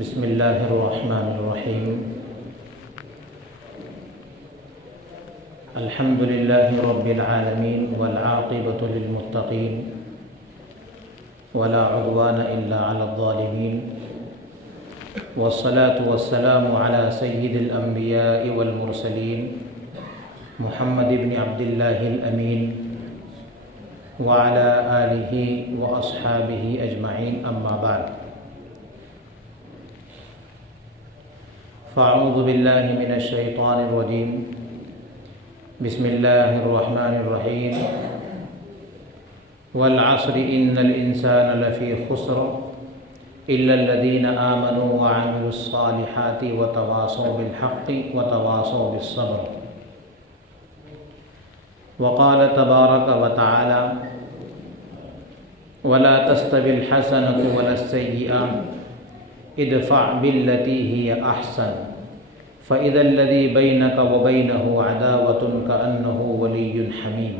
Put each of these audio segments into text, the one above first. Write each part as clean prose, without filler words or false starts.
بسم اللہ الرحمن الرحیم الحمد للہ رب العالمین والعاقبۃ للمتقین ولا عدوان الا علی الظالمین والصلاة والسلام علی سید الانبیاء والمرسلین محمد بن عبد اللہ الامین وعلی آلہ واصحابہ اجمعین اما بعد فاعوذ باللہ من الشیطان الرجیم بسم اللہ الرحمن الرحیم والعصر ان الانسان لفی خسر الا الذین آمنوا وعملوا الصالحات وتواصوا بالحق وتواصوا بالصبر وقال تبارک وتعالی ولا تستوی الحسنة ولا السیئة ادفع بالتي هي احسن فاذا الذي بينك وبينه عداوة كأنه ولي حميم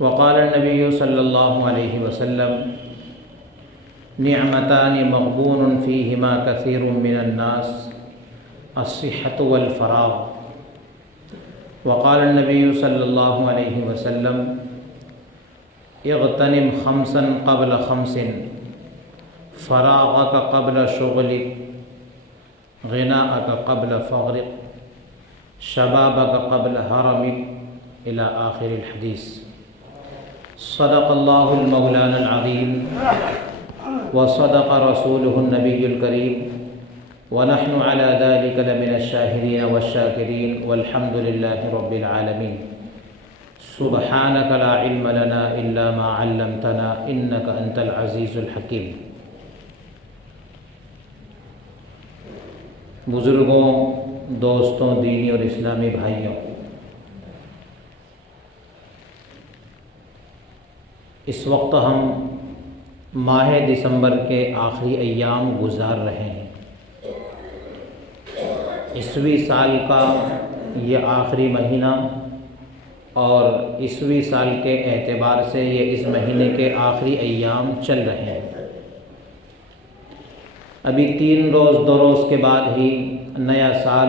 وقال النبي صلى الله عليه وسلم نعمتان مغبون فيهما كثير من الناس الصحة والفراغ وقال النبي صلى الله عليه وسلم اغتنم خمسا قبل خمس فراغك قبل شغلك غناءك قبل فقرك شبابك قبل هرمك إلى آخر الحديث صدق الله المولانا العظيم وصدق رسوله النبي الكريم ونحن على ذلك لمن الشاهدين والشاكرين والحمد لله رب العالمين سبحانك لا علم لنا إلا ما علمتنا إنك أنت العزيز الحكيم بزرگوں، دوستوں، دینی اور اسلامی بھائیوں، اس وقت ہم ماہ دسمبر کے آخری ایام گزار رہے ہیں۔ عیسوی سال کا یہ آخری مہینہ اور عیسوی سال کے اعتبار سے یہ اس مہینے کے آخری ایام چل رہے ہیں۔ ابھی 3 روز 2 روز کے بعد ہی نیا سال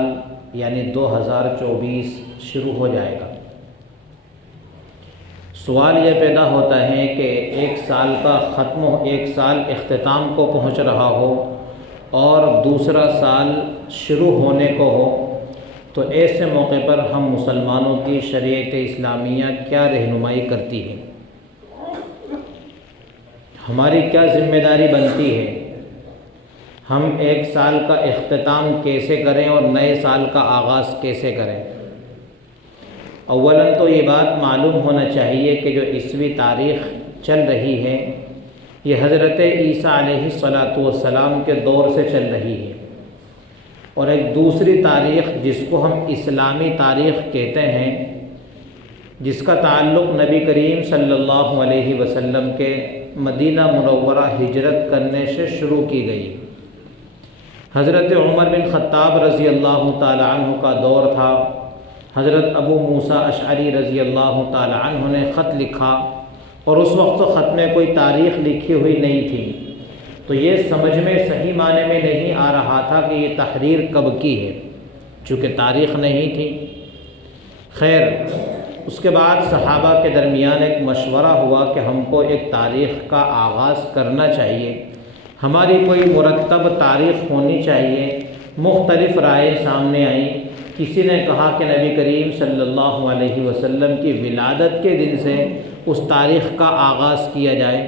یعنی 2024 شروع ہو جائے گا۔ سوال یہ پیدا ہوتا ہے کہ ایک سال کا ختم ہو، ایک سال اختتام کو پہنچ رہا ہو اور دوسرا سال شروع ہونے کو ہو، تو ایسے موقع پر ہم مسلمانوں کی شریعت اسلامیہ کیا رہنمائی کرتی ہے، ہماری کیا ذمہ داری بنتی ہے، ہم ایک سال کا اختتام کیسے کریں اور نئے سال کا آغاز کیسے کریں۔ اولاً تو یہ بات معلوم ہونا چاہیے کہ جو عیسوی تاریخ چل رہی ہے یہ حضرت عیسیٰ علیہ السلام کے دور سے چل رہی ہے، اور ایک دوسری تاریخ جس کو ہم اسلامی تاریخ کہتے ہیں، جس کا تعلق نبی کریم صلی اللہ علیہ وسلم کے مدینہ منورہ ہجرت کرنے سے شروع کی گئی۔ حضرت عمر بن خطاب رضی اللہ تعالی عنہ کا دور تھا۔ حضرت ابو موسیٰ اشعری رضی اللہ تعالی عنہ نے خط لکھا، اور اس وقت خط میں کوئی تاریخ لکھی ہوئی نہیں تھی، تو یہ سمجھ میں صحیح معنی میں نہیں آ رہا تھا کہ یہ تحریر کب کی ہے، چونکہ تاریخ نہیں تھی۔ خیر، اس کے بعد صحابہ کے درمیان ایک مشورہ ہوا کہ ہم کو ایک تاریخ کا آغاز کرنا چاہیے، ہماری کوئی مرتب تاریخ ہونی چاہیے۔ مختلف رائے سامنے آئیں۔ کسی نے کہا کہ نبی کریم صلی اللہ علیہ وسلم کی ولادت کے دن سے اس تاریخ کا آغاز کیا جائے۔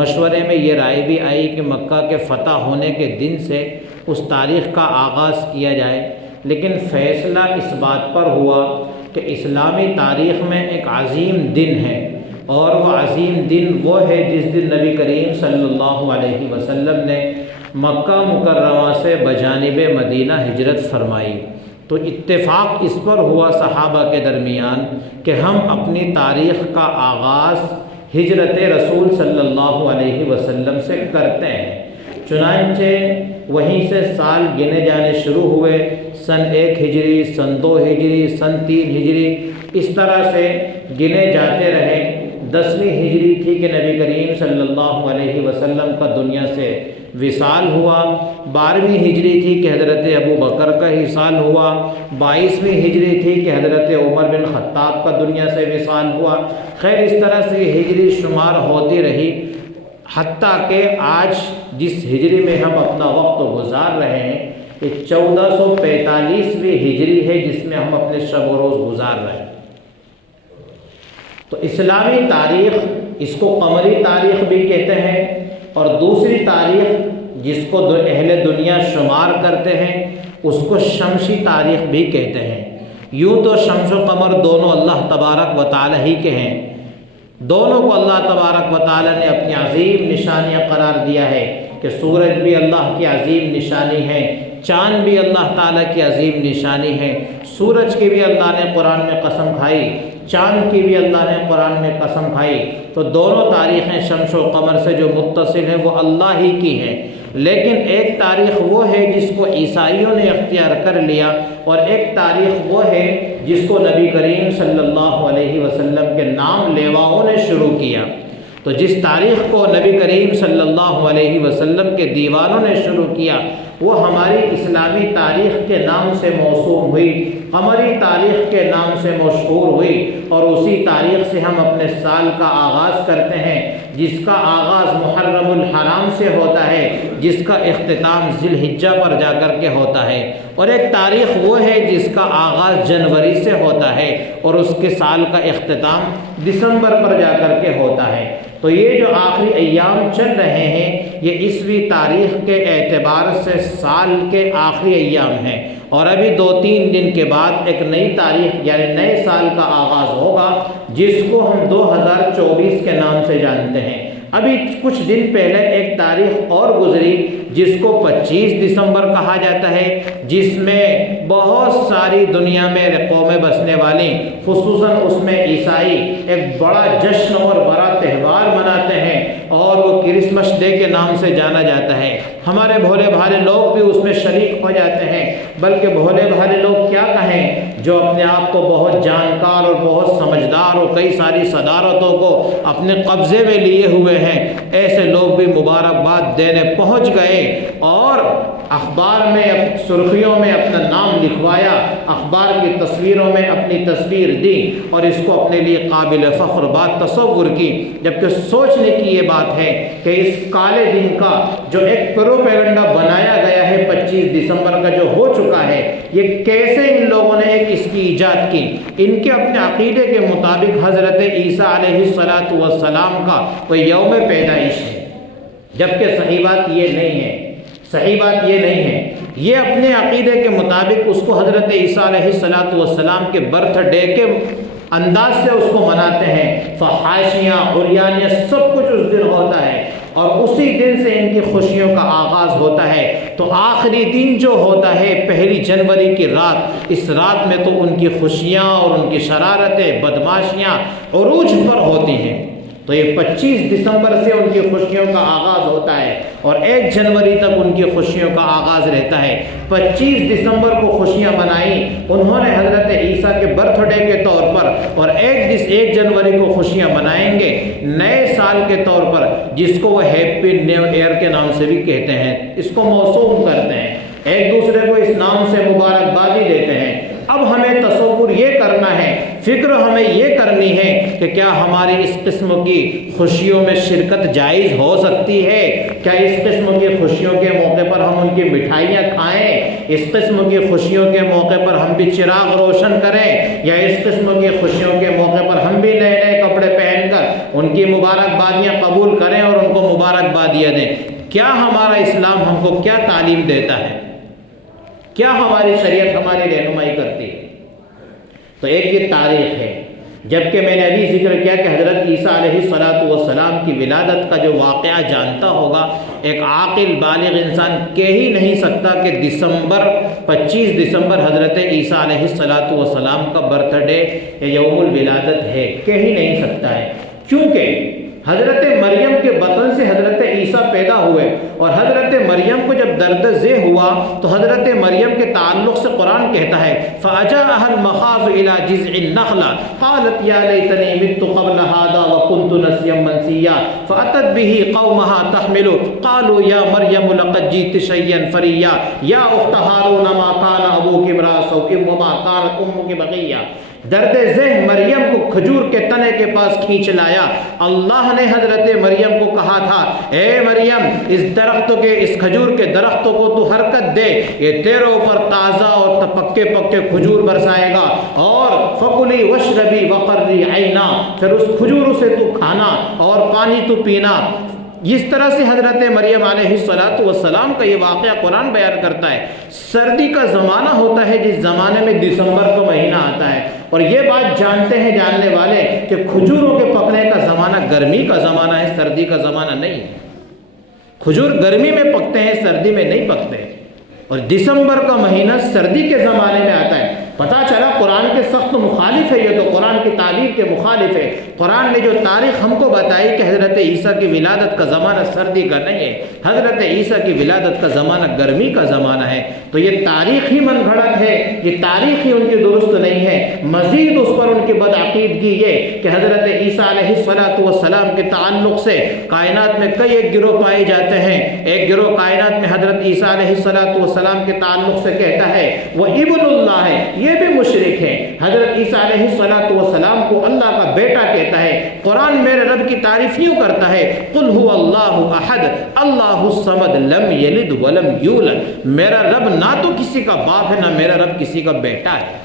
مشورے میں یہ رائے بھی آئی کہ مکہ کے فتح ہونے کے دن سے اس تاریخ کا آغاز کیا جائے، لیکن فیصلہ اس بات پر ہوا کہ اسلامی تاریخ میں ایک عظیم دن ہے، اور وہ عظیم دن وہ ہے جس دن نبی کریم صلی اللہ علیہ وسلم نے مکہ مکرمہ سے بجانب مدینہ ہجرت فرمائی۔ تو اتفاق اس پر ہوا صحابہ کے درمیان کہ ہم اپنی تاریخ کا آغاز ہجرت رسول صلی اللہ علیہ وسلم سے کرتے ہیں۔ چنانچہ وہیں سے سال گنے جانے شروع ہوئے، سن 1 ہجری، سن 2 ہجری، سن 3 ہجری، اس طرح سے گنے جاتے رہے۔ 10ویں ہجری تھی کہ نبی کریم صلی اللہ علیہ وسلم کا دنیا سے وصال ہوا، 12ویں ہجری تھی کہ حضرت ابو بکر کا وصال ہوا، 22ویں ہجری تھی کہ حضرت عمر بن خطاب کا دنیا سے وصال ہوا۔ خیر اس طرح سے یہ ہجری شمار ہوتی رہی، حتیٰ کہ آج جس ہجری میں ہم اپنا وقت گزار رہے ہیں یہ 1445ویں ہجری ہے، جس میں ہم اپنے شب و روز گزار رہے ہیں۔ تو اسلامی تاریخ اس کو قمری تاریخ بھی کہتے ہیں، اور دوسری تاریخ جس کو اہل دنیا شمار کرتے ہیں اس کو شمسی تاریخ بھی کہتے ہیں۔ یوں تو شمس و قمر دونوں اللہ تبارک و تعالی ہی کے ہیں، دونوں کو اللہ تبارک و تعالی نے اپنی عظیم نشانیاں قرار دیا ہے کہ سورج بھی اللہ کی عظیم نشانی ہے، چاند بھی اللہ تعالیٰ کی عظیم نشانی ہے۔ سورج کی بھی اللہ نے قرآن میں قسم کھائی، چاند کی بھی اللہ نے قرآن میں قسم کھائی۔ تو دونوں تاریخیں شمس و قمر سے جو متصل ہیں وہ اللہ ہی کی ہیں، لیکن ایک تاریخ وہ ہے جس کو عیسائیوں نے اختیار کر لیا، اور ایک تاریخ وہ ہے جس کو نبی کریم صلی اللہ علیہ وسلم کے نام لیواؤں نے شروع کیا۔ تو جس تاریخ کو نبی کریم صلی اللہ علیہ وسلم کے دیوانوں نے شروع کیا وہ ہماری اسلامی تاریخ کے نام سے موسوم ہوئی، قمری تاریخ کے نام سے مشہور ہوئی، اور اسی تاریخ سے ہم اپنے سال کا آغاز کرتے ہیں، جس کا آغاز محرم الحرام سے ہوتا ہے، جس کا اختتام ذی الحجہ پر جا کر کے ہوتا ہے۔ اور ایک تاریخ وہ ہے جس کا آغاز جنوری سے ہوتا ہے اور اس کے سال کا اختتام دسمبر پر جا کر کے ہوتا ہے۔ تو یہ جو آخری ایام چل رہے ہیں یہ عیسوی تاریخ کے اعتبار سے سال کے آخری ایام ہیں، اور ابھی 2-3 دن کے بعد ایک نئی تاریخ یعنی نئے سال کا آغاز ہوگا جس کو ہم 2024 کے نام سے جانتے ہیں۔ ابھی کچھ دن پہلے ایک تاریخ اور گزری جس کو 25 دسمبر کہا جاتا ہے، جس میں بہت ساری دنیا میں قومیں بسنے والی خصوصاً اس میں عیسائی ایک بڑا جشن اور بڑا تہوار مناتے ہیں، اور وہ کرسمس ڈے کے نام سے جانا جاتا ہے۔ ہمارے بھولے بھالے لوگ بھی اس میں شریک ہو جاتے ہیں، بلکہ بھولے بھالے لوگ کیا کہیں جو اپنے آپ کو بہت جانکار اور بہت سمجھدار اور کئی ساری صدارتوں کو اپنے قبضے میں لیے ہوئے ہیں، ایسے لوگ بھی مبارکباد دینے پہنچ گئے اور اخبار میں سرخیوں میں اپنا نام لکھوایا، اخبار کی تصویروں میں اپنی تصویر دی اور اس کو اپنے لیے قابل فخر بات تصور کی، جبکہ سوچنے کی یہ بات ہے کہ اس کالے دن کا جو ایک پروپیگنڈا بنایا گیا ہے 25 دسمبر کا جو ہو چکا ہے، یہ کیسے ان لوگوں نے اس کی ایجاد کی۔ ان کے اپنے عقیدے کے مطابق حضرت عیسیٰ علیہ السلام کا کوئی یوم پیدائش ہے، جبکہ صحیح بات یہ نہیں ہے، صحیح بات یہ نہیں ہے۔ یہ اپنے عقیدے کے مطابق اس کو حضرت عیسیٰ علیہ السلام کے برتھ ڈے کے انداز سے اس کو مناتے ہیں، فحاشیاں عریانیاں سب کچھ اس دن ہوتا ہے، اور اسی دن سے ان کی خوشیوں کا آغاز ہوتا ہے۔ تو آخری دن جو ہوتا ہے 1 جنوری کی رات، اس رات میں تو ان کی خوشیاں اور ان کی شرارتیں بدماشیاں عروج پر ہوتی ہیں۔ تو یہ 25 دسمبر سے ان کی خوشیوں کا آغاز ہوتا ہے اور 1 جنوری تک ان کی خوشیوں کا آغاز رہتا ہے۔ 25 دسمبر کو خوشیاں منائیں انہوں نے حضرت عیسیٰ کے برتھ ڈے کے طور پر، اور 1 جنوری کو خوشیاں منائیں گے نئے سال کے طور پر، جس کو وہ ہیپی نیو ایئر کے نام سے بھی کہتے ہیں، اس کو موسوم کرتے ہیں، ایک دوسرے کو اس نام سے مبارکبادی دیتے ہیں۔ اب ہمیں تصور یہ کرنا ہے، فکر ہمیں یہ کرنی ہے کہ کیا ہماری اس قسم کی خوشیوں میں شرکت جائز ہو سکتی ہے؟ کیا اس قسم کی خوشیوں کے موقع پر ہم ان کی مٹھائیاں کھائیں؟ اس قسم کی خوشیوں کے موقع پر ہم بھی چراغ روشن کریں؟ یا اس قسم کی خوشیوں کے موقع پر ہم بھی نئے نئے کپڑے پہن کر ان کی مبارکبادیاں قبول کریں اور ان کو مبارکبادیاں دیں؟ کیا ہمارا اسلام ہم کو کیا تعلیم دیتا ہے؟ کیا ہماری شریعت ہماری رہنمائی کرتی ہے؟ تو ایک یہ تاریخ ہے، جبکہ میں نے ابھی ذکر کیا کہ حضرت عیسیٰ علیہ السلام کی ولادت کا جو واقعہ جانتا ہوگا ایک عاقل بالغ انسان کہہ ہی نہیں سکتا کہ 25 دسمبر حضرت عیسیٰ علیہ السلام کا برتھ ڈے یا یوم الولادت ہے، کہہ ہی نہیں سکتا ہے، کیونکہ حضرت مریم کے بطن سے حضرت عیسیٰ پیدا ہوئے، اور حضرت مریم کو جب درد ذہ ہوا تو حضرت مریم کے تعلق سے قرآن کہتا ہے فَأَجَاءَهَا الْمَخَاضُ إِلَى جِذْعِ النَّخْلَةِ قَالَتْ يَا لَيْتَنِي مِتُّ قَبْلَ هَذَا وَكُنْتُ نسيا فأتت به قومها تحمله قالوا يا مريم لقد جئت شيئا فريا يا أخت هارون ما كان أبوك امرأ سوء وما كانت أمك بغيا. درد ذہن مریم کو کھجور کے تنے کے پاس کھینچ لایا. اللہ نے حضرت مریم کو کہا تھا اے مریم اس درختوں کے اس کھجور کے درختوں کو تو حرکت دے, یہ تیرے اوپر تازہ اور پکے پکے کھجور برسائے گا. اور فکلی وشربی وقرری عینا, پھر اس کھجور سے تو کھانا اور پانی تو پینا. اس طرح سے حضرت مریم علیہ السلام کا یہ واقعہ قرآن بیان کرتا ہے. سردی کا زمانہ ہوتا ہے جس زمانے میں دسمبر کا مہینہ آتا ہے, اور یہ بات جانتے ہیں جاننے والے کہ کھجوروں کے پکنے کا زمانہ گرمی کا زمانہ ہے, سردی کا زمانہ نہیں ہے. کھجور گرمی میں پکتے ہیں, سردی میں نہیں پکتے. اور دسمبر کا مہینہ سردی کے زمانے میں آتا ہے. پتہ چلا قرآن کے سخت مخالف ہے, یہ تو قرآن کی تعلیم کے مخالف ہے. قرآن نے جو تاریخ ہم کو بتائی کہ حضرت عیسیٰ کی ولادت کا زمانہ سردی کا نہیں ہے, حضرت عیسیٰ کی ولادت کا زمانہ گرمی کا زمانہ ہے, تو یہ تاریخ ہی من گھڑت ہے, یہ تاریخ ہی ان کی درست نہیں ہے. مزید اس پر ان کی بدعقیدگی یہ کہ حضرت عیسیٰ علیہ السلام کے تعلق سے کائنات میں کئی ایک گروہ پائے جاتے ہیں. ایک گروہ کائنات میں حضرت عیسیٰ علیہ السلام کے تعلق سے کہتا ہے وہ ابن اللہ ہے, یہ بھی مشرک ہے. حضرت عیسیٰ علیہ السلام کو اللہ کا بیٹا کہتا ہے. قرآن میرے رب کی تعریف یوں کرتا ہے قل هو اللہ احد اللہ الصمد لم یلد ولم یولد, میرا رب نہ تو کسی کا باپ ہے نہ میرا رب کسی کا بیٹا ہے.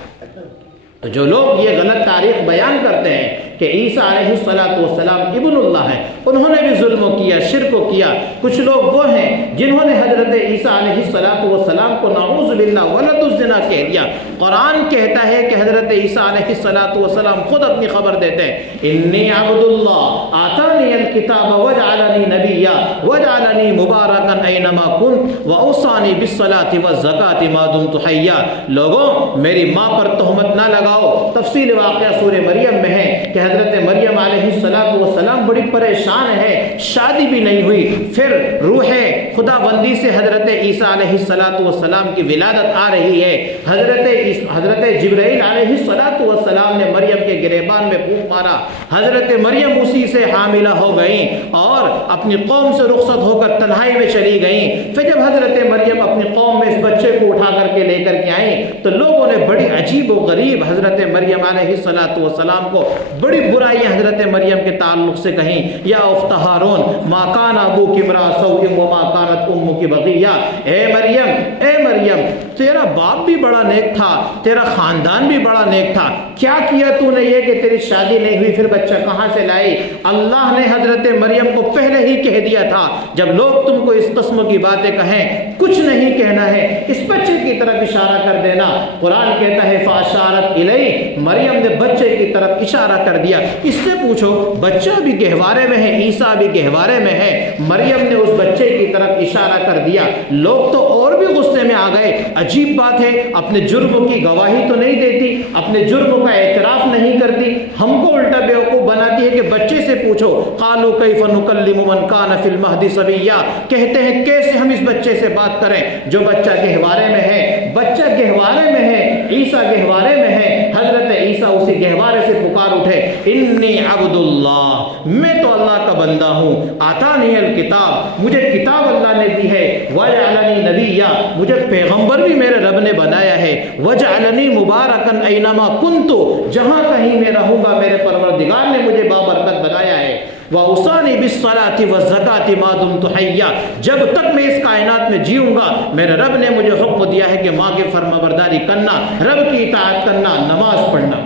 تو جو لوگ یہ غلط تاریخ بیان کرتے ہیں کہ عیسیٰ علیہ السلام ابن اللہ ہے, انہوں نے بھی ظلم کیا, شرک کیا. کچھ لوگ وہ ہیں جنہوں نے حضرت عیسیٰ علیہ السلام کو نعوذ باللہ ولد الزنا کہہ دیا. قرآن کہتا ہے کہ حضرت عیسیٰ علیہ السلام خود اپنی خبر دیتے ہیں انی عبد اللہ آتانی الکتاب وجعلنی نبیا وجعلنی مبارکا اینما کنت واوصانی بالصلاۃ والزکاۃ ما دمت حیا. لوگوں میری ماں پر تہمت نہ لگاؤ. تفصیل واقعہ سورہ مریم میں ہے کہ حضرت مریم علیہ السلام بڑی پریشان ہے, شادی بھی نہیں ہوئی. پھر روح خدا بندی سے حضرت عیسیٰ علیہ السلام کی ولادت آ رہی ہے. حضرت جبرائیل علیہ السلام نے مریم کے گریبان میں پھونک مارا. حضرت مریم اسی سے حاملہ ہو گئیں اور اپنی قوم سے رخصت ہو کر تنہائی میں چلی گئیں. پھر جب حضرت مریم اپنی قوم میں اس بچے کو اٹھا کر کے لے کر کے آئیں تو لوگوں نے بڑی عجیب و غریب حضرت مریم علیہ السلام کو بڑی برائیاں حضرت مریم کے تعلق سے کہیں. یا اخت ہارون ما کان ابوک امرأ سوء وما کانت امک بغیا. اے مریم تیرا باپ بھی بڑا نیک تھا, تیرا خاندان بھی بڑا نیک تھا, کیا کیا تو نے یہ کہ تیری شادی نہیں ہوئی, پھر بچہ کہاں سے لائی؟ اللہ نے حضرت مریم کو پہلے ہی کہہ دیا تھا جب لوگ تم کو اس قسم کی باتیں کہیں کچھ نہیں کہنا ہے, اس بچے کی طرف اشارہ کر دینا. قرآن کہتا ہے فاشارت الیہ, مریم نے بچے کی طرف اشارہ کر دیا. اس سے پوچھو بچہ بھی گہوارے میں ہے, عیسیٰ بھی گہوارے میں ہے, مریم نے اس بچے کی طرف اشارہ کر دیا. لوگ تو اور بھی غصے میں آ گئے. عجیب بات ہے, اپنے جرم کی گواہی تو نہیں دیتی, اپنے جرم کا اعتراف نہیں کرتی, ہم کو الٹا بیوقوف بناتی ہے کہ بچے سے پوچھو. قالوا کیف نکلم من کان فی المہد صبیا, کہتے ہیں کیسے ہم اس بچے سے بات کریں جو بچہ گہوارے میں ہے. بچہ گہوارے میں ہے, عیسیٰ گہوارے میں ہے. حضرت عیسیٰ اسی گہوارے سے پکار اٹھے انی عبد اللہ, میں تو اللہ کا بندہ ہوں. آتانی الکتاب, مجھے کتاب اللہ نے دی ہے. وجعلنی نبیا, مجھے پیغمبر بھی میرے رب نے بنایا ہے. وجعلنی مبارکا اینما کنت, جہاں کہیں میں رہوں گا میرے پروردگار نے مجھے بابرکت بنایا ہے. وَأَوْصَانِي بِالصَّلَاةِ وَالزَّكَاةِ مَا دُمْتُ حَيًّا, جب تک میں اس کائنات میں جیوں گا میرے رب نے مجھے حکم دیا ہے کہ ماں کی فرمانبرداری کرنا, رب کی اطاعت کرنا, نماز پڑھنا.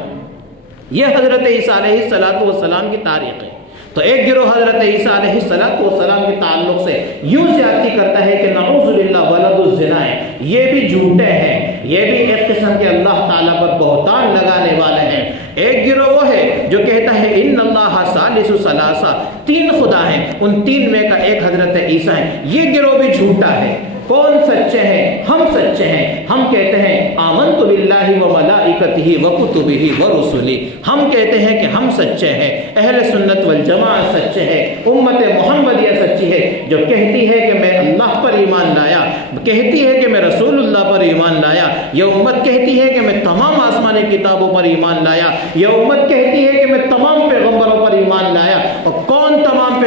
یہ حضرت عیسیٰ علیہ السلام کی تاریخ ہے. تو ایک گروہ حضرت عیسیٰ علیہ السلام کے تعلق سے یوں زیادتی کرتا ہے کہ نعوذ باللہ ولد الزنا ہے. یہ بھی جھوٹے ہیں, یہ بھی ایک قسم کے اللہ تعالیٰ پر بہتان لگانے والے ہیں. ایک گروہ وہ ہے جو کہتا ہے ان اللہ ثالث ثلاثہ, تین خدا ہیں, ان تین میں کا ایک حضرت عیسیٰ ہے. یہ گروہ بھی جھوٹا ہے. کون سچے ہیں؟ ہم سچے ہیں. ہم کہتے ہیں آمنت باللہ و ملائکتہ و کتبہ و رسلہ, ہم کہتے ہیں کہ ہم سچے ہیں. اہل سنت والجماعت سچے ہیں. امت محمدیہ سچی ہے جو کہتی ہے کہ میں اللہ پر ایمان لایا, کہتی ہے کہ میں رسول اللہ پر ایمان لایا. یہ امت کہتی ہے کہ میں تمام آسمانی کتابوں پر ایمان لایا. یہ امت کہتی ہے کہ میں تمام پیغمبروں پر ایمان لایا. اور کون تمام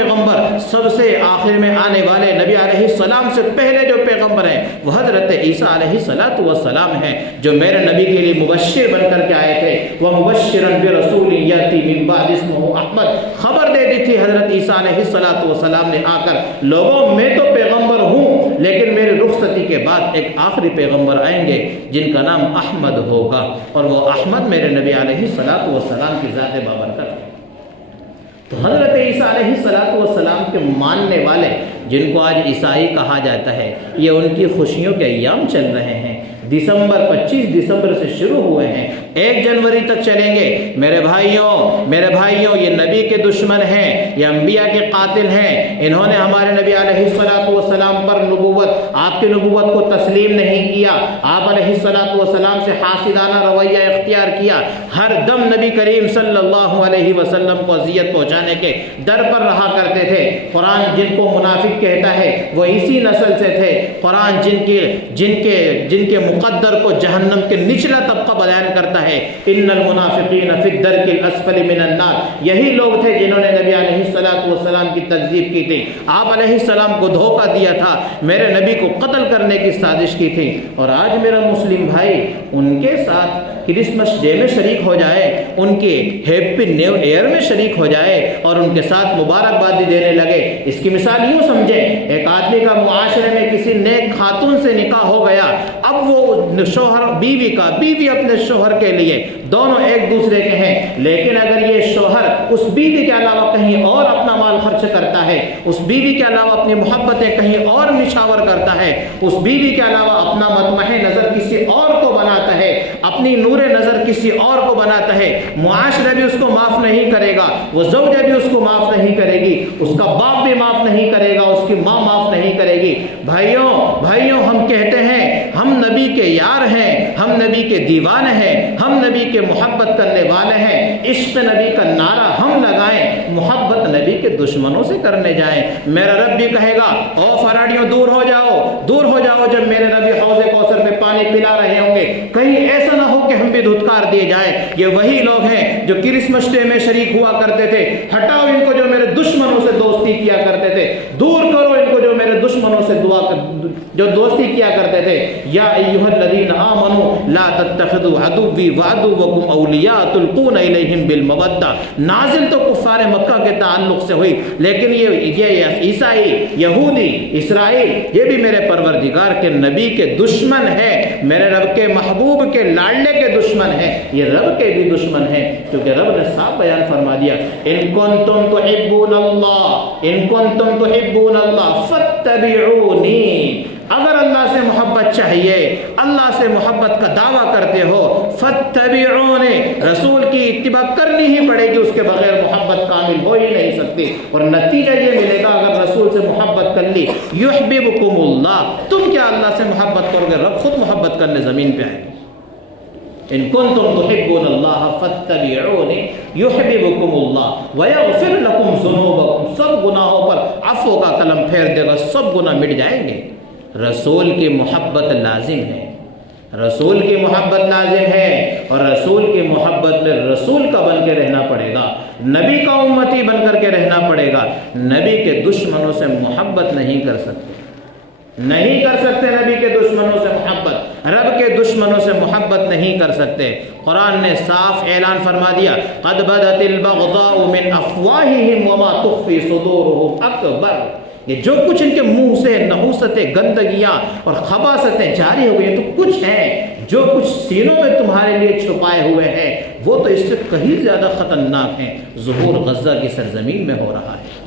سے پہلے جو پیغمبر ہیں وہ حضرت عیسیٰ علیہ السلام ہیں، جو میرے نبی کے لیے مبشر بن کر کے آئے تھے۔ وَمُبَشِّرًا بِرَسُولٍ يَأْتِي مِن بَعْدِ اسْمُهُ احمد، خبر دے دی تھی حضرت عیسیٰ علیہ السلام نے آ کر، لوگوں میں تو پیغمبر ہوں لیکن میری رخصتی کے بعد ایک آخری پیغمبر آئیں گے جن کا نام احمد ہوگا، اور وہ احمد میرے نبی علیہ السلام کی ذات بابرکت ہے۔ تو حضرت عیسیٰ علیہ السلام کے ماننے والے جن کو آج عیسائی کہا جاتا ہے، یہ ان کی خوشیوں کے ایام چل رہے ہیں۔ 25 دسمبر سے شروع ہوئے ہیں، 1 جنوری تک چلیں گے۔ میرے بھائیوں یہ نبی کے دشمن ہیں، یہ انبیاء کے قاتل ہیں۔ انہوں نے ہمارے نبی علیہ السلام پر آپ کی نبوت کو تسلیم نہیں کیا، آپ علیہ السلام سے حاسدانہ رویہ اختیار کیا، ہر دم نبی کریم صلی اللہ علیہ وسلم کو اذیت پہنچانے کے در پر رہا کرتے تھے۔ قرآن جن کو منافق کہتا ہے وہ اسی نسل سے تھے۔ قرآن جن کے مقدر کو جہنم کے نچلا طبقہ بیان کرتا ہے، ان المنافقین فی الدرک الاسفل من النار، یہی لوگ تھے جنہوں نے نبی علیہ السلام کی تکذیب کی تھی، آپ علیہ السلام کو دھوکہ دیا تھا، میرے نبی کو قتل کرنے کی سازش کی تھی۔ اور آج میرا مسلم بھائی ان کے ساتھ کرسمس ڈے میں شریک ہو جائے، ان کے ہیپی نیو ایئر میں شریک ہو جائے اور ان کے ساتھ مبارکبادی دینے لگے۔ اس کی مثال یوں سمجھیں، ایک آدمی کا معاشرے میں کسی نیک خاتون سے نکاح ہو گیا، اب وہ شوہر بیوی اپنے شوہر کے لیے دونوں ایک دوسرے کے ہیں، لیکن اگر یہ شوہر اس بیوی کے علاوہ کہیں اور اپنا مال خرچ کرتا ہے، اس بیوی کے علاوہ اپنی محبتیں کہیں اور نچھاور کرتا ہے، اس بیوی کے علاوہ اپنا مطمح نظر کسی اور کو بناتا ہے، اپنی نور نظر کسی اور کو بناتا ہے، معاشرہ بھی اس کو معاف نہیں کرے گا، وہ زوجہ بھی اس کو معاف نہیں کرے گی، اس کا باپ بھی معاف نہیں کرے گا، اس کی ماں معاف نہیں کرے گی۔ بھائیوں ہم کہتے ہیں ہم نبی کے یار ہیں، ہم نبی کے دیوانے ہیں، ہم نبی کے محبت کرنے والے ہیں، عشق نبی کا نعرہ ہم لگائیں، محبت نبی کے دشمنوں سے کرنے جائیں۔ میرا رب بھی کہے گا او فراڈیوں دور ہو جاؤ جب میرے نبی حوض کوثر میں پانی پلا رہے ہوں گے، کہیں ایسا نہ ہو کہ ہم بھی دھتکار دیے جائیں۔ یہ وہی لوگ ہیں جو کرسمس ڈے میں شریک ہوا کرتے تھے، ہٹاؤ ان کو جو میرے دشمنوں سے دوستی کیا کرتے تھے، دور کرو ان کو جو میرے دشمنوں سے جو دوستی کیا کرتے تھے۔ یا ایھا الذین آمنوا لا تتخذوا عدوی وعدوکم اولیاء تلقون الیہم بالمودہ، نازل تو کفار مکہ کے تعلق سے ہوئی، لیکن یہ عیسائی، یہودی، اسرائیل، یہ بھی میرے پروردگار کے نبی کے دشمن ہے، میرے رب کے محبوب کے لاڈلے کے دشمن ہے، یہ رب کے بھی دشمن ہے، کیونکہ رب نے صاف بیان فرما دیا ان کنتم تحبون اللہ فاتبعونی، اگر اللہ سے محبت چاہیے، اللہ سے محبت کا دعویٰ کرتے ہو، فاتبعونی، رسول کی اتباع کرنی ہی پڑے گی، اس کے بغیر محبت کامل ہو ہی نہیں سکتی، اور نتیجہ یہ ملے گا اگر رسول سے محبت کر لی، یحببکم اللہ، تم کیا اللہ سے محبت کرو گے، رب خود محبت کرنے زمین پہ آئے۔ ان کنتم تحبون اللہ فاتبعونی یحببکم اللہ ویغفر لکم ذنوبکم، سب گناہوں پر عفو کا قلم پھیر دے گا، سب گناہ مٹ جائیں گے۔ رسول کی محبت لازم ہے، رسول کی محبت لازم ہے، اور رسول کی محبت میں رسول کا بن کے رہنا پڑے گا، نبی کا امتی بن کر کے رہنا پڑے گا۔ نبی کے دشمنوں سے محبت نہیں کر سکتے نبی کے دشمنوں سے محبت، رب کے دشمنوں سے محبت نہیں کر سکتے۔ قرآن نے صاف اعلان فرما دیا قد بدت البغضاء من افواہہم وما تخفی صدورہم اکبر، یہ جو کچھ ان کے منہ سے نحوستیں، گندگیاں اور خباثتیں جاری ہو گئی تو کچھ ہیں، جو کچھ سینوں میں تمہارے لیے چھپائے ہوئے ہیں وہ تو اس سے کہیں زیادہ خطرناک ہیں۔ ظہور غزہ کی سرزمین میں ہو رہا ہے،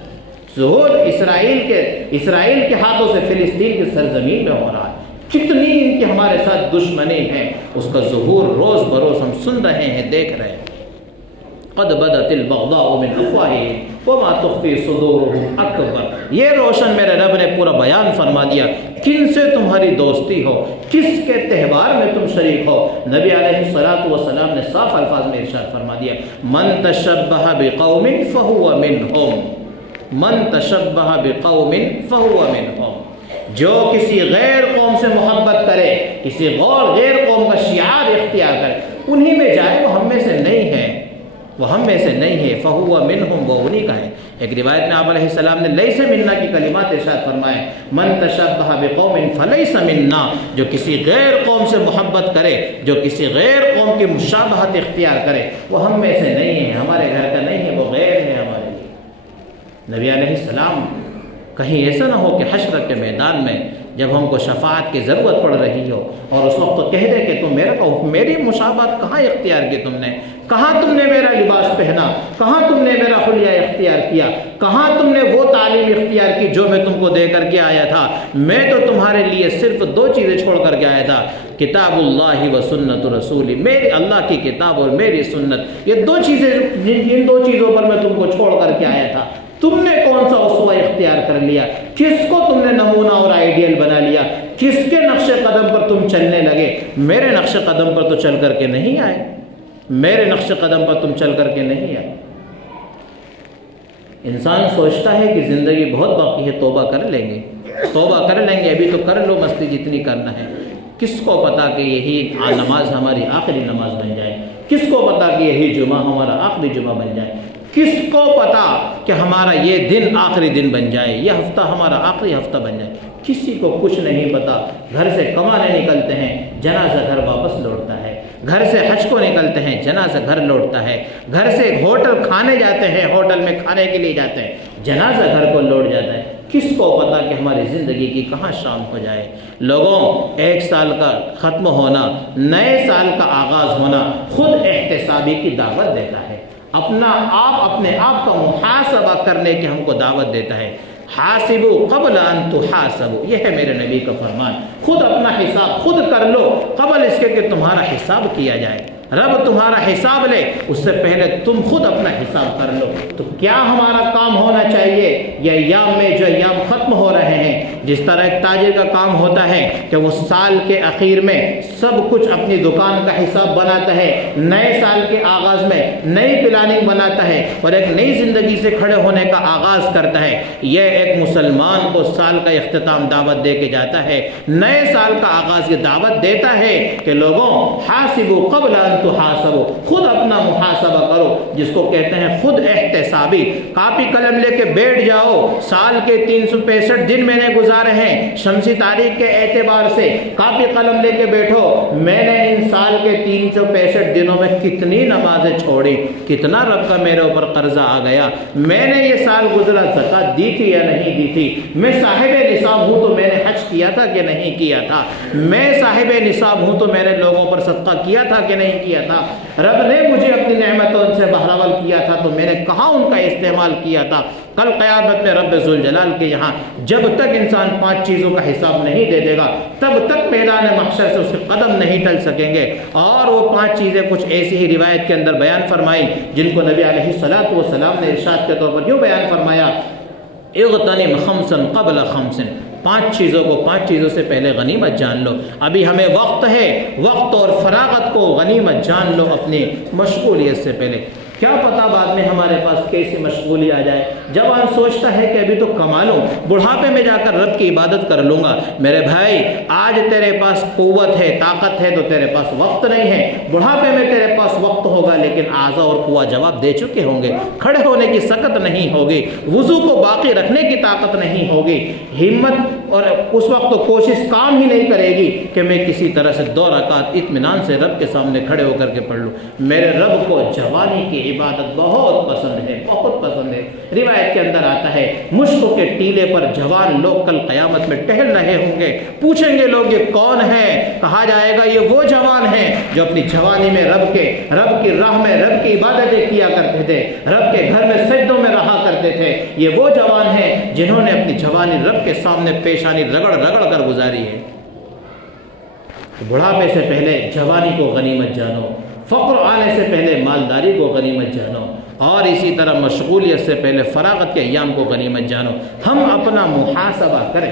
ظہور اسرائیل کے ہاتھوں سے فلسطین کی سرزمین میں ہو رہا ہے، کتنی ان کی ہمارے ساتھ دشمنی ہے، اس کا ظہور روز بروز ہم سن رہے ہیں، دیکھ رہے ہیں۔ قد بدت البغضاء من افواہہم وما تخفی صدورہم اکبر، یہ روشن میرے رب نے پورا بیان فرما دیا کن سے تمہاری دوستی ہو، کس کے تہوار میں تم شریک ہو۔ نبی علیہ السلام نے صاف الفاظ میں ارشاد فرما دیا من تشبہ بقوم فہو منہم، من تشبہ بقوم فہو منہم، جو کسی غیر قوم سے محبت کرے، کسی غیر قوم کا شعار اختیار کرے، انہی میں جائے، وہ ہم میں سے نہیں ہے۔ وہ ہم میں سے نہیں ہے، فہو منہم، وہ انہی کا ہے۔ ایک روایت میں آپ علیہ السلام نے لیس منا کی کلمات ارشاد فرمائے، من تشبہ بقوم فلیس منا، جو کسی غیر قوم سے محبت کرے، جو کسی غیر قوم کی مشابہت اختیار کرے، وہ ہم میں سے نہیں ہے، ہمارے گھر کا نہیں ہے، وہ غیر ہے ہمارے لیے۔ نبی علیہ السلام کہیں ایسا نہ ہو کہ حشر کے میدان میں جب ہم کو شفاعت کی ضرورت پڑ رہی ہو اور اس وقت تو کہہ دے کہ تم میری مشابہت کہاں اختیار کی، تم نے کہاں تم نے میرا لباس پہنا، کہاں تم نے میرا حلیہ اختیار کیا، کہاں تم نے وہ تعلیم اختیار کی جو میں تم کو دے کر کے آیا تھا۔ میں تو تمہارے لیے صرف 2 چیزیں چھوڑ کر کے آیا تھا، کتاب اللہ و سنت رسولی، میری اللہ کی کتاب اور میری سنت، یہ 2 چیزیں، ان 2 چیزوں پر میں تم کو چھوڑ کر کے آیا تھا۔ تم نے کون سا اسوہ اختیار کر لیا، کس کو تم نے نمونہ اور آئیڈیل بنا لیا، کس کے نقش قدم پر تم چلنے لگے؟ میرے نقش قدم پر تو چل کر کے نہیں آئے، میرے نقش قدم پر تم چل کر کے نہیں آئے۔ انسان سوچتا ہے کہ زندگی بہت باقی ہے، توبہ کر لیں گے، توبہ کر لیں گے، ابھی تو کر لو مستی جتنی کرنا ہے۔ کس کو پتا کہ یہی نماز ہماری آخری نماز بن جائے، کس کو پتا کہ یہی جمعہ ہمارا آخری جمعہ بن جائے، کس کو پتا کہ ہمارا یہ دن آخری دن بن جائے، یہ ہفتہ ہمارا آخری ہفتہ بن جائے، کسی کو کچھ نہیں پتا۔ گھر سے کمانے نکلتے ہیں، جنازہ گھر واپس لوٹتا ہے، گھر سے حج کو نکلتے ہیں، جنازہ گھر لوٹتا ہے، گھر سے ہوٹل کھانے جاتے ہیں، ہوٹل میں کھانے کے لیے جاتے ہیں، جنازہ گھر کو لوٹ جاتا ہے۔ کس کو پتا کہ ہماری زندگی کی کہاں شام ہو جائے۔ لوگوں، 1 سال کا ختم ہونا، نئے سال کا آغاز ہونا خود احتسابی کی دعوت دیتا ہے، اپنے آپ کا محاسبہ کرنے کی ہم کو دعوت دیتا ہے۔ حاسبوا قبل ان تحاسبوا، یہ ہے میرے نبی کا فرمان، خود اپنا حساب خود کر لو قبل اس کے کہ تمہارا حساب کیا جائے۔ رب تمہارا حساب لے، اس سے پہلے تم خود اپنا حساب کر لو۔ تو کیا ہمارا کام ہونا چاہیے یہ ایام میں جو ایام ختم ہو رہے ہیں، جس طرح ایک تاجر کا کام ہوتا ہے کہ وہ سال کے اخیر میں سب کچھ اپنی دکان کا حساب بناتا ہے، نئے سال کے آغاز میں نئی پلاننگ بناتا ہے اور ایک نئی زندگی سے کھڑے ہونے کا آغاز کرتا ہے، یہ ایک مسلمان کو سال کا اختتام دعوت دے کے جاتا ہے، نئے سال کا آغاز یہ دعوت دیتا ہے کہ لوگوں حاسبوا قبل ان تحاسبوا، خود اپنا محاسبہ کرو، جس کو کہتے ہیں خود احتسابی۔ کاپی قلم لے کے بیٹھ جاؤ، سال کے 365 دن میں نے گزارے ہیں، شمسی تاریخ کے اعتبار سے کاپی قلم لے کے بیٹھو، میں نے ان سال کے 365 دنوں میں کتنی نمازیں چھوڑی، کتنا رب کا میرے اوپر قرضہ آ گیا، میں نے یہ سال گزرا زکوٰۃ دی تھی یا نہیں دی تھی، میں صاحب نصاب ہوں تو میں نے حج کیا تھا کہ نہیں کیا تھا، میں صاحب نصاب ہوں تو میں نے لوگوں پر صدقہ کیا تھا کہ نہیں کیا تھا، رب نے مجھے اپنی نعمتوں سے بہرحال کیا تھا تو میں نے کہاں ان کا استعمال کیا تھا۔ کل قیامت میں رب ذوالجلال کے یہاں جب تک انسان 5 چیزوں کا حساب نہیں دے دے گا، تب تک میدان محشر سے اس کے قدم نہیں ٹل سکیں گے۔ اور وہ 5 چیزیں کچھ ایسی ہی روایت کے اندر بیان فرمائی جن کو نبی علیہ الصلوۃ والسلام نے ارشاد کے طور پر یوں بیان فرمایا، اغتنم خمسا قبل خمس، 5 چیزوں کو 5 چیزوں سے پہلے غنیمت جان لو۔ ابھی ہمیں وقت ہے، وقت اور فراغت کو غنیمت جان لو اپنی مشغولیت سے پہلے۔ کیا پتا بعد میں ہمارے پاس کیسی مشغولی آ جائے۔ جوان سوچتا ہے کہ ابھی تو کما لوں، بڑھاپے میں جا کر رب کی عبادت کر لوں گا۔ میرے بھائی، آج تیرے پاس قوت ہے، طاقت ہے تو تیرے پاس وقت نہیں ہے۔ بڑھاپے میں تیرے پاس وقت ہوگا لیکن اعضاء اور قوہ جواب دے چکے ہوں گے، کھڑے ہونے کی سکت نہیں ہوگی، وضو کو باقی رکھنے کی طاقت نہیں ہوگی، ہمت اور اس وقت تو کوشش کام ہی نہیں کرے گی کہ میں کسی طرح سے 2 رکعت اطمینان سے رب کے سامنے کھڑے ہو کر کے پڑھ لوں۔ میرے رب کو جوانی کی عبادت بہت پسند ہے، بہت پسند ہے۔ روایت کے اندر آتا ہے مشک کے ٹیلے پر جوان لوگ کل قیامت میں ٹہل رہے ہوں گے، پوچھیں گے لوگ یہ کون ہے؟ کہا جائے گا یہ وہ جوان ہیں جو اپنی جوانی میں رب کی راہ میں رب کی عبادتیں کیا کرتے تھے، رب کے گھر میں سجدوں میں رہا کرتے تھے۔ یہ وہ جوان ہیں جنہوں نے اپنی جوانی رب کے سامنے پیشانی رگڑ رگڑ کر گزاری ہے۔ بڑھاپے سے پہلے جوانی کو غنیمت جانو، فقر آنے سے پہلے مالداری کو غنیمت جانو، اور اسی طرح مشغولیت سے پہلے فراغت کے ایام کو غنیمت جانو۔ ہم اپنا محاسبہ کریں،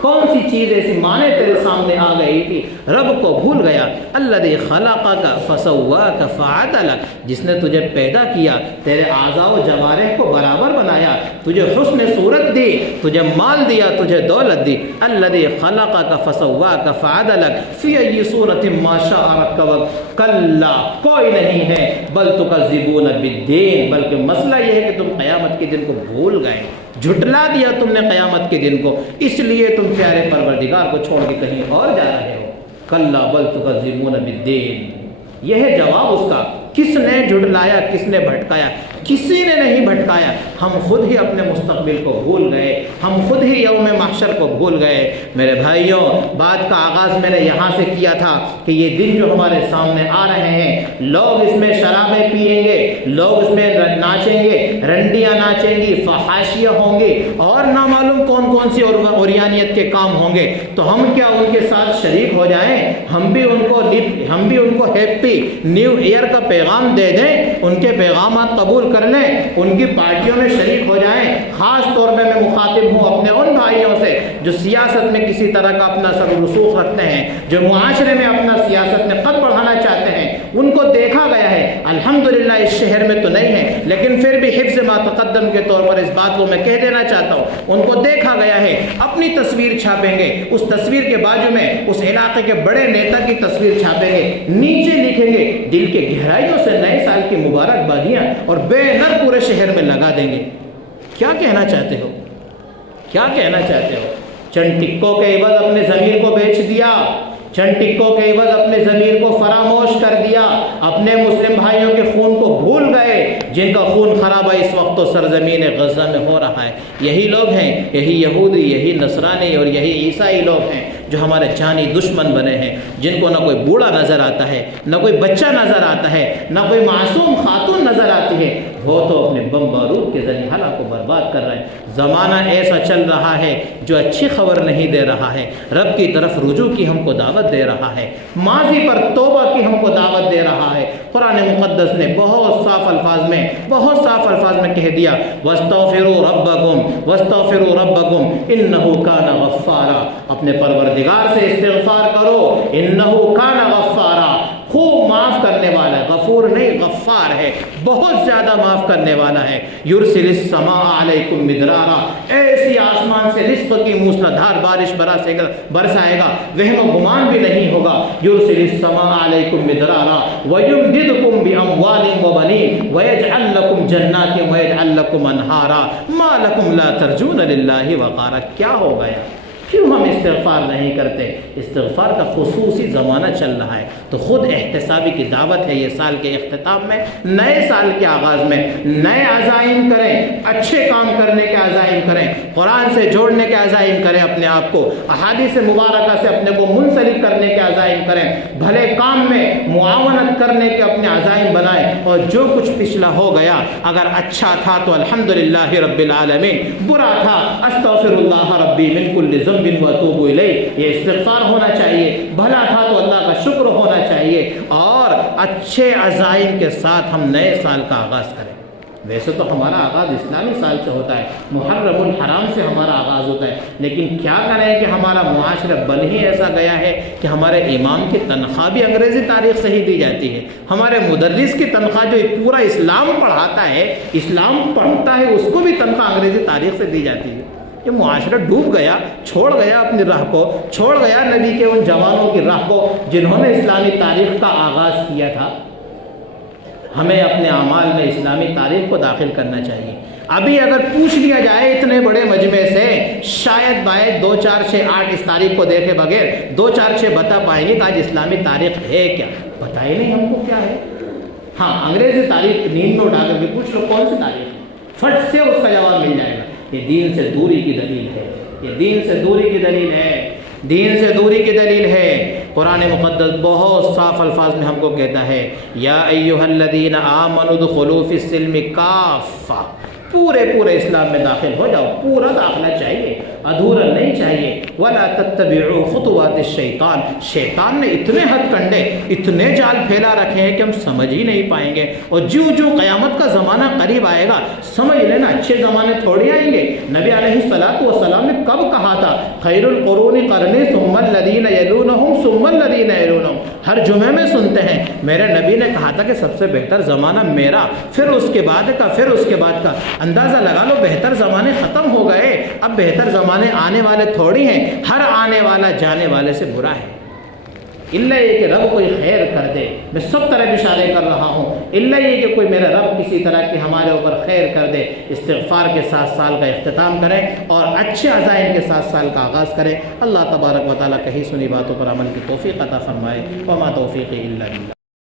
کون سی چیز ایسی معنی تیرے سامنے آ گئی تھی، رب کو بھول گیا۔ الذی خلقک فسواک فعدلک، جس نے تجھے پیدا کیا، تیرے اعضاء و جوارح کو برابر بنایا، تجھے حسن صورت دی، تجھے مال دیا، تجھے دولت دی۔ الذی خلقک فسواک فعدلک فی ای صورت ما شاء رکبک، کلا کوئی نہیں ہے، بل تکذبون بالدین، بلکہ مسئلہ یہ ہے کہ تم قیامت کے دن کو بھول گئے، جھٹلا دیا تم نے قیامت کے دن کو، اس لیے تم پیارے پروردگار کو چھوڑ کے کہیں اور جا رہے ہو۔ کلا بل تکذبون بالدین، یہ ہے جواب اس کا۔ کس نے جھٹلایا، کس نے بھٹکایا؟ کسی نے نہیں بھٹکایا، ہم خود ہی اپنے مستقبل کو بھول گئے، ہم خود ہی یوم محشر کو بھول گئے۔ میرے بھائیوں، بات کا آغاز میں نے یہاں سے کیا تھا کہ یہ دن جو ہمارے سامنے آ رہے ہیں، لوگ اس میں شرابیں پیئیں گے، لوگ اس میں ناچیں گے، رنڈیاں ناچیں گی، فحاشیاں ہوں گی، اور نامعلوم کون کون سی اوریانیت کے کام ہوں گے، تو ہم کیا ان کے ساتھ شریک ہو جائیں؟ ہم بھی ان کو ہیپی نیو ایئر کا پیغام دے دیں، ان کے پیغامات قبول کر لیں، ان کی پارٹیوں میں شریک ہو جائیں۔ خاص طور پہ میں مخاطب ہوں اپنے ان بھائیوں سے جو سیاست میں کسی طرح کا اپنا سر رسوخ رکھتے ہیں، جو معاشرے میں اپنا سیاست میں قد بڑھانا چاہتے ہیں۔ ان کو دیکھا گیا ہے، الحمدللہ اس شہر میں تو نہیں ہے، لیکن پھر بھی حفظ ما تقدم کے طور پر اس بات کو میں کہہ دینا چاہتا ہوں، ان کو دیکھا گیا ہے اپنی تصویر چھاپیں گے، اس تصویر کے بازو میں اس علاقے کے بڑے نیتا کی تصویر چھاپیں گے، نیچے لکھیں گے دل کے گہرائیوں سے نئے سال کی مبارکبادیاں، اور بینر پورے شہر میں لگا دیں گے۔ کیا کہنا چاہتے ہو؟ کیا کہنا چاہتے ہو؟ چند ٹکوں کے عوض اپنے ضمیر کو بیچ دیا، چند ٹکوں کے عوض اپنے ضمیر کو فراموش کر دیا، اپنے مسلم بھائیوں کے خون کو بھول گئے جن کا خون خرابہ اس وقت تو سرزمین غزہ میں ہو رہا ہے۔ یہی لوگ ہیں، یہی یہودی، یہی نصرانی اور یہی عیسائی لوگ ہیں جو ہمارے جانی دشمن بنے ہیں، جن کو نہ کوئی بوڑھا نظر آتا ہے، نہ کوئی بچہ نظر آتا ہے، نہ کوئی معصوم خاتون نظر آتی ہے، وہ تو اپنے بم بارود کے ذریعے حالات کو برباد کر رہے ہیں۔ زمانہ ایسا چل رہا ہے جو اچھی خبر نہیں دے رہا ہے، رب کی طرف رجوع کی ہم کو دعوت دے رہا ہے، ماضی پر توبہ کی ہم کو دعوت دے رہا ہے۔ قرآن مقدس نے بہت صاف الفاظ میں کہہ دیا، وَاسْتَغْفِرُوا رَبَّكُمْ وَاسْتَغْفِرُوا رَبَّكُمْ إِنَّهُ كَانَ غَفَّارًا، اپنے پروردگار سے استغفار کرو، إِنَّهُ كَانَ غَفَّارًا، خوب معاف کرنے والا ہے، غفور نہیں غفار ہے، بہت زیادہ معاف کرنے والا ہے۔ یرسل السماء علیکم مدرارا، ایسی آسمان سے رزق کی موسلادھار بارش برسائے گا، وہم و گمان بھی نہیں ہوگا۔ یرسل السماء علیکم مدرارا ویمددکم باموال وبنین ویجعل لکم جنات ویجعل لکم انہارا ما لکم لا ترجون للہ وقارا۔ کیا ہو گیا؟ کیوں ہم استغفار نہیں کرتے؟ استغفار کا خصوصی زمانہ چل رہا ہے، تو خود احتسابی کی دعوت ہے یہ سال کے اختتام میں، نئے سال کے آغاز میں نئے عزائم کریں، اچھے کام کرنے کے عزائم کریں، قرآن سے جوڑنے کے عزائم کریں، اپنے آپ کو احادیث مبارکہ سے اپنے کو منسلک کرنے کے عزائم کریں، بھلے کام میں معاونت کرنے کے اپنے عزائم بنائیں، اور جو کچھ پچھلا ہو گیا اگر اچھا تھا تو الحمدللہ رب العالمین، برا تھا استغفر اللہ ربی من کل ذنب واتوب الیہ، یہ استغفار ہونا چاہیے، بھلا تھا تو اللہ کا شکر ہونا چاہیے، اور اچھے عزائم کے ساتھ ہم نئے سال کا آغاز کریں۔ ویسے تو ہمارا آغاز اسلامی سال سے ہوتا ہے، محرم الحرام سے ہمارا آغاز ہوتا ہے، لیکن کیا کریں کہ ہمارا معاشرہ بن ہی ایسا گیا ہے کہ ہمارے امام کی تنخواہ بھی انگریزی تاریخ سے ہی دی جاتی ہے، ہمارے مدرس کی تنخواہ جو پورا اسلام پڑھاتا ہے، اسلام پڑھتا ہے، اس کو بھی تنخواہ انگریزی تاریخ سے دی جاتی ہے۔ یہ معاشرہ ڈوب گیا، چھوڑ گیا اپنی راہ کو، چھوڑ گیا نبی کے ان جوانوں کی راہ کو جنہوں نے اسلامی تاریخ کا آغاز کیا تھا۔ ہمیں اپنے اعمال میں اسلامی تاریخ کو داخل کرنا چاہیے۔ ابھی اگر پوچھ لیا جائے اتنے بڑے مجمع سے، شاید باید 2 4 6 8 اس تاریخ کو دیکھے بغیر 2 4 6 بتا پائیں گے کہ آج اسلامی تاریخ ہے کیا، پتہ ہی نہیں ہم کو کیا ہے۔ ہاں، انگریزی تاریخ نیند میں اٹھا کر کے پوچھ لو کون سی تاریخ، فٹ سے اس کا جواب مل جائے گا۔ یہ دین سے دوری کی دلیل ہے، یہ دین سے دوری کی دلیل ہے، دین سے دوری کی دلیل ہے۔ قرآن مقدس بہت صاف الفاظ میں ہم کو کہتا ہے، یا ایھا الذین آمنوا ادخلوا فی السلم کافہ، پورے اسلام میں داخل ہو جاؤ، پورا داخلہ چاہیے، ادھورا نہیں چاہیے۔ وَلَا تَتَّبِعُوا خُطُوَاتِ الشَّيْطَانِ، شیطان نے اتنے ہتھ کنڈے، اتنے جال پھیلا رکھے ہیں کہ ہم سمجھ ہی نہیں پائیں گے، اور جو قیامت کا زمانہ قریب آئے گا سمجھ لینا اچھے زمانے تھوڑی آئیں گے۔ نبی علیہ السلام نے کب کہا تھا خیر القرون قرنی ثم الذین یلونہم ثم الذین یلونہم، ہر جمعے میں سنتے ہیں میرے نبی نے کہا تھا کہ سب سے بہتر زمانہ میرا، پھر اس کے بعد کا، پھر اس کے بعد کا۔ اندازہ لگا لو بہتر زمانے ختم ہو گئے، اب بہتر زمانے آنے والے تھوڑی ہیں، ہر آنے والا جانے والے سے برا ہے۔ اللہ یہ کہ رب کوئی خیر کر دے، میں سب طرح اشارے کر رہا ہوں، اللہ یہ کہ کوئی میرا رب کسی طرح کی ہمارے اوپر خیر کر دے۔ استغفار کے ساتھ سال کا اختتام کریں اور اچھے عزائم کے ساتھ سال کا آغاز کریں۔ اللہ تبارک و تعالیٰ کہی سنی باتوں پر عمل کی توفیق عطا فرمائے۔ وما توفیقی الا باللہ۔